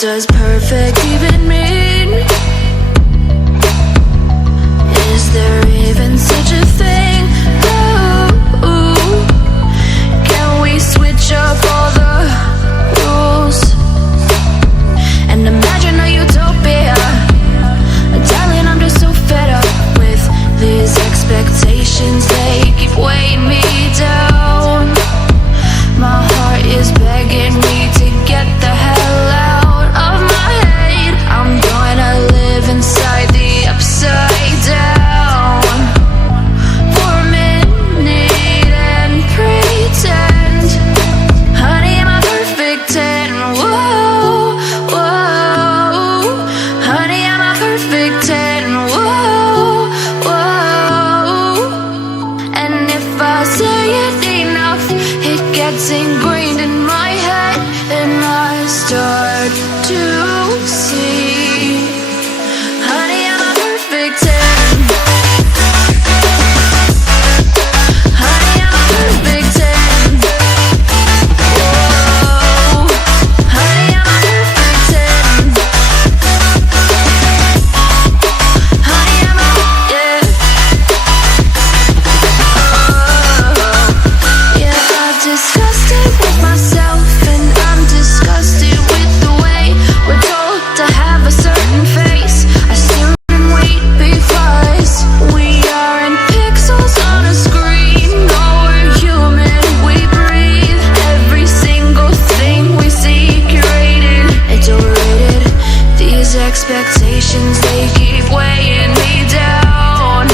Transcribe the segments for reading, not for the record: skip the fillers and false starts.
does perfect even mean? Is there even such a thing? Ooh, can we switch up all the rules and imagine a utopia? Darling, I'm just so fed up with these expectations. They keep weighing me down. My heart is begging me to get the hell out of my head. I'm gonna live inside the upside down for a minute and pretend, honey, I'm a perfect 10. Whoa, whoa, honey, I'm a perfect 10. Whoa, whoa, and if I say it enough, it gets ingrained in my head, and I start to see, honey, I'm a perfect 10. Honey, I'm a perfect 10. Whoa, honey, I'm a perfect 10. Honey, I'm a, yeah. Yeah, I've discussed it with myself, and I'm disgusted with the way we're told to have a certain face, a certain weight, because we aren't pixels on a screen. No, we're human, we breathe. Every single thing we see curated, it's overrated. These expectations, they keep weighing me down.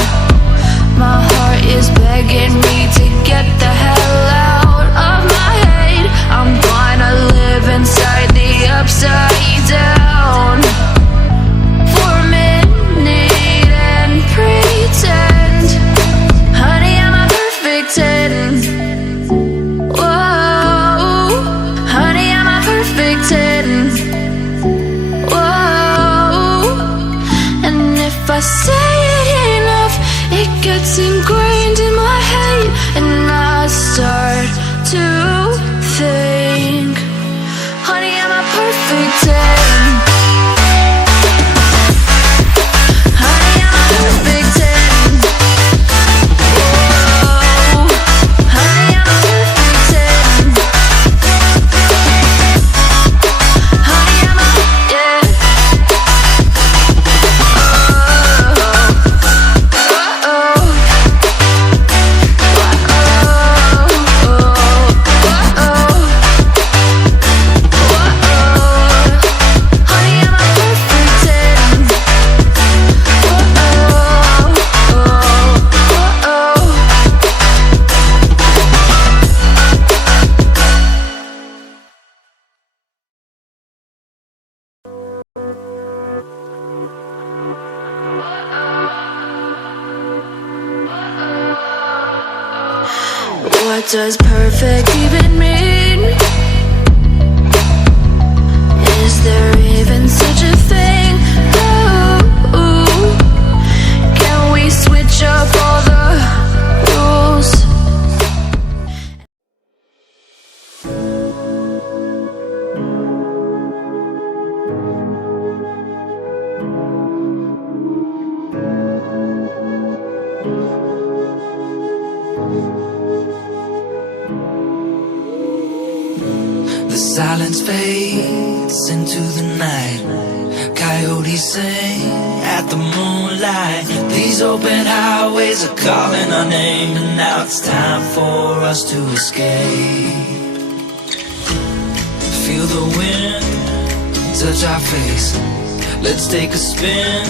My heart is begging me to get the hell out of my head. I'm gonna live inside the upside down for a minute and pretend, honey, I'm a perfect 10. Whoa, honey, I'm a perfect 10. Whoa, and if I say it enough, it gets ingrained in my head, and I start to think, honey, I'm a perfect 10. Honey, I'm a perfect 10. Whoa, honey, I'm a perfect 10. Honey, I'm a, yeah. What does perfect even mean? Is there even such a thing? Ooh, can we switch up all the rules? The silence fades into the night. Coyotes sing at the moonlight. These open highways are calling our name, and now it's time for us to escape. Feel the wind touch our face. Let's take a spin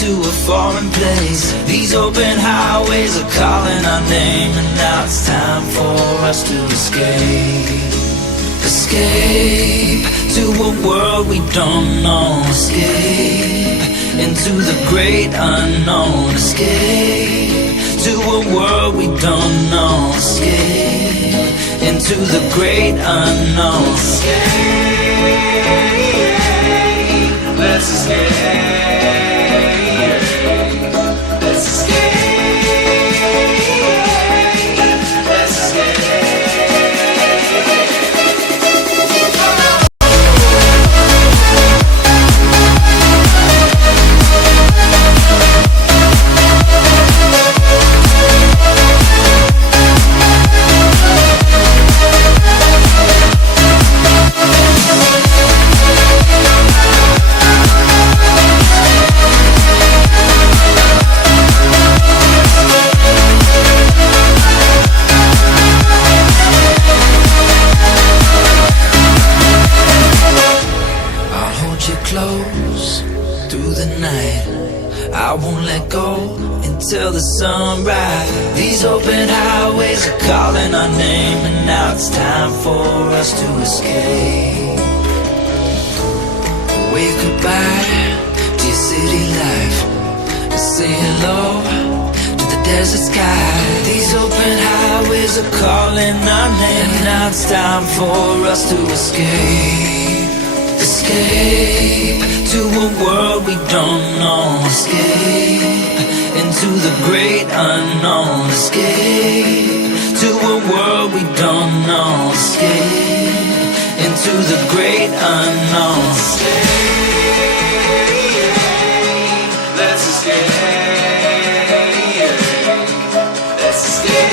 to a foreign place. These open highways are calling our name, and now it's time for us to escape. Escape to a world we don't know. Escape into the great unknown. Escape to a world we don't know. Escape into the great unknown. Escape, let's escape. Let's escape. Let's escape. done right. These open highways are calling our name, and now it's time for us to escape. Wave goodbye to your city life, and say hello to the desert sky. These open highways are calling our name, and now it's time for us to escape. Escape to a world we don't know. Escape into the great unknown. Escape to a world we don't know. Escape into the great unknown. Escape, let's escape. Let's escape.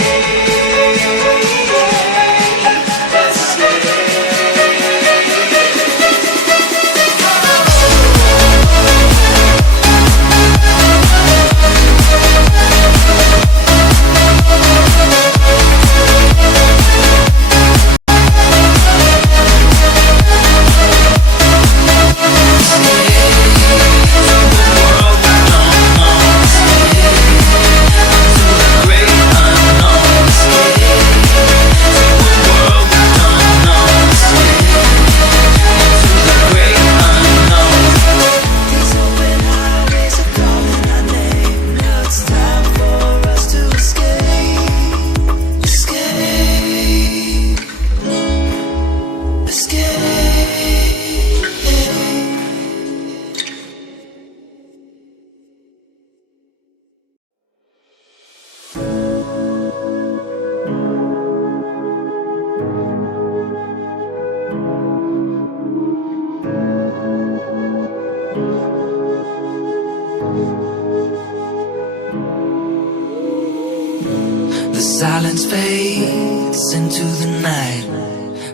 The silence fades into the night.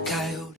Coyote.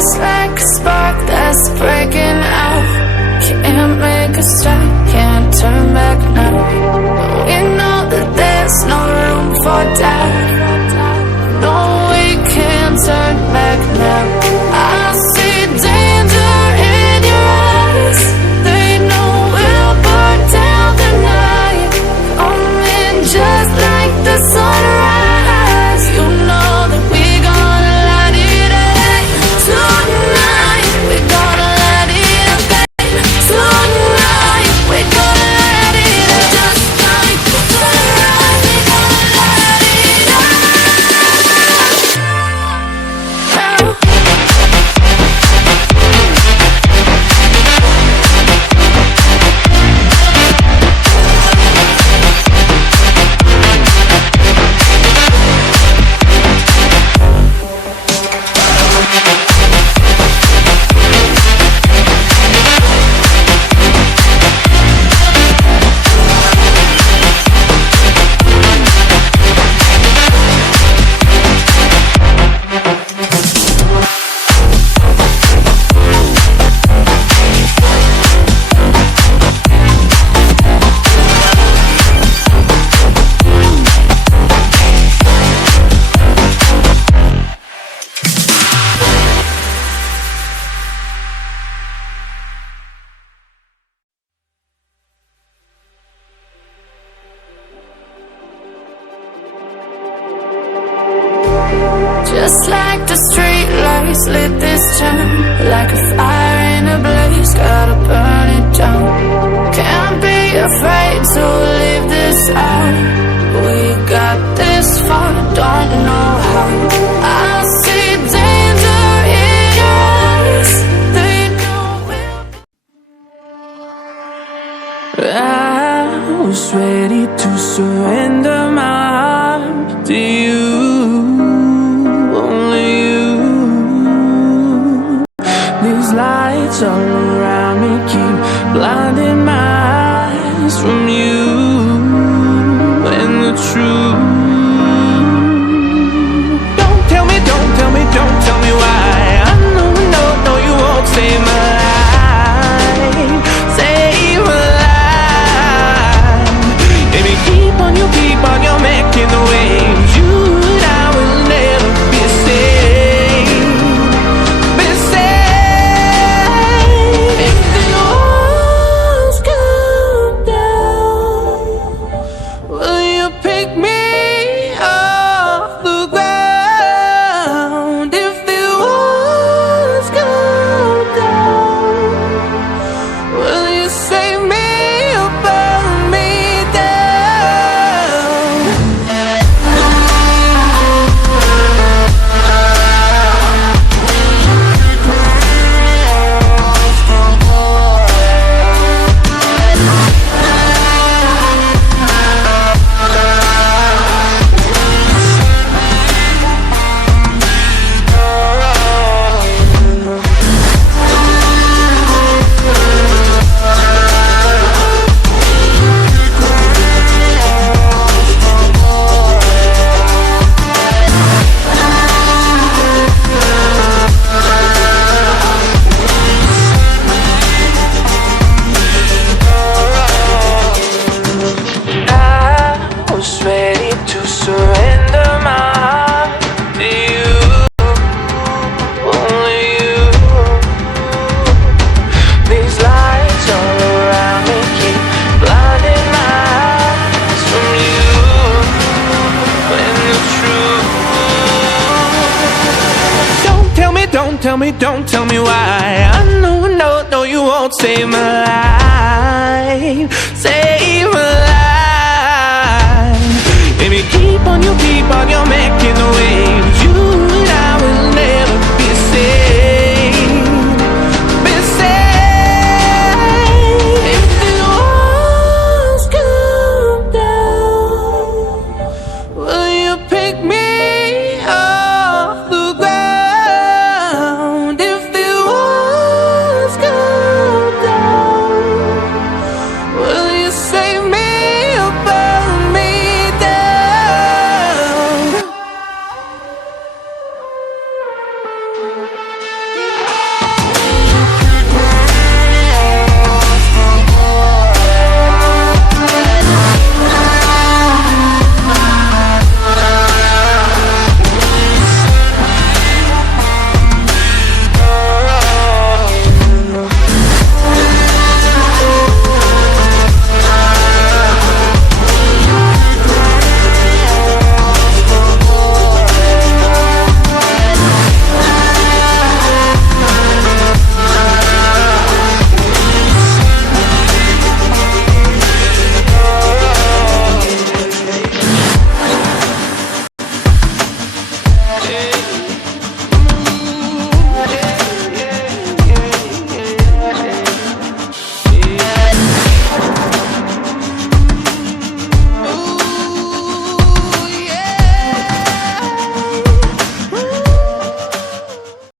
Just like a spark that's breaking out. Can't make a stop, can't turn back now. We know that there's no room for doubt. No, we can't turn back now. I see danger in your eyes. They know we'll burn down the night. Coming just like the sunrise. You know that we gonna light it up. Tonight we gonna light it up. Tonight we gonna light it up. Just like the sunrise, we gonna light it up. Just like the street lights lit this town, like a fire in a blaze, gotta burn it down. Can't be afraid to leave this out. We got this far, don't know how. I see danger in your eyes. They know we'll. I was ready to surrender my heart to you. Lights all around me keep blinding my eyes from you and the truth. Don't tell me, don't tell me, don't tell me why. I know, no, you won't save my life, save my life. Baby, keep on your making the waves. You and I will never be saved. Don't tell me why. I know, you won't save my life, save my life.